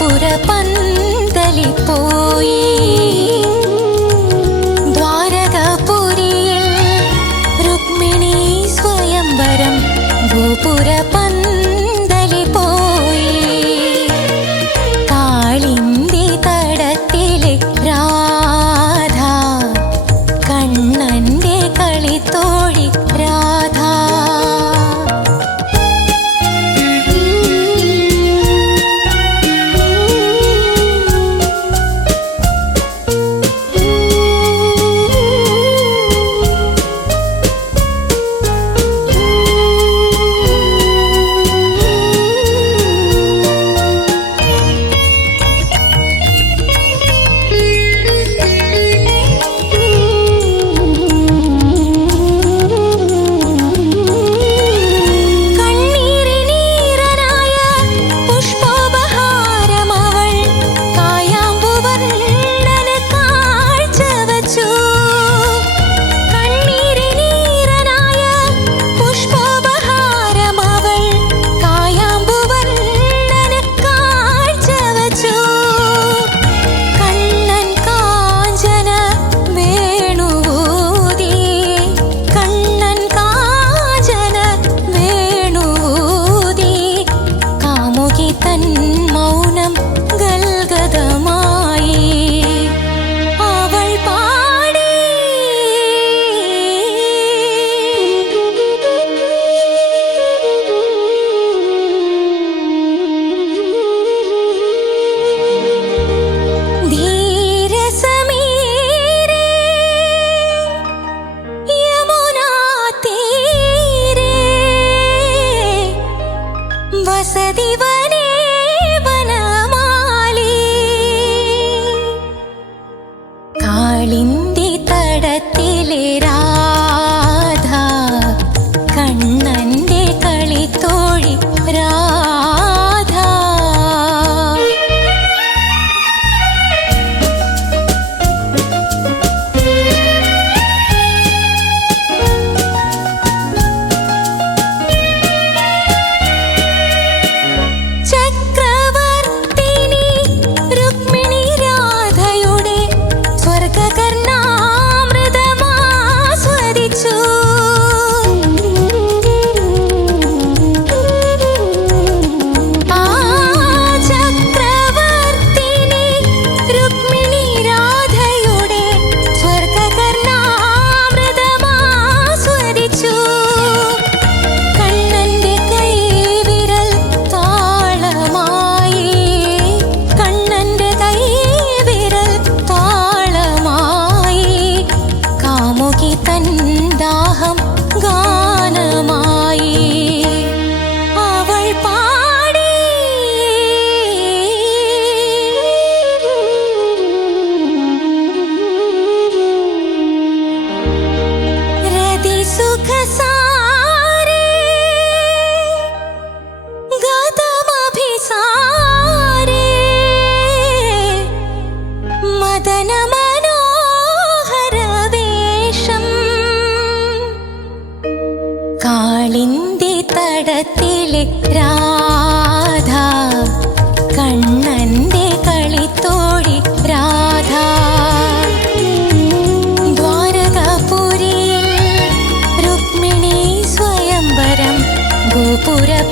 పురపందలిపోయి Kalindi തടത്തിലെ paham pura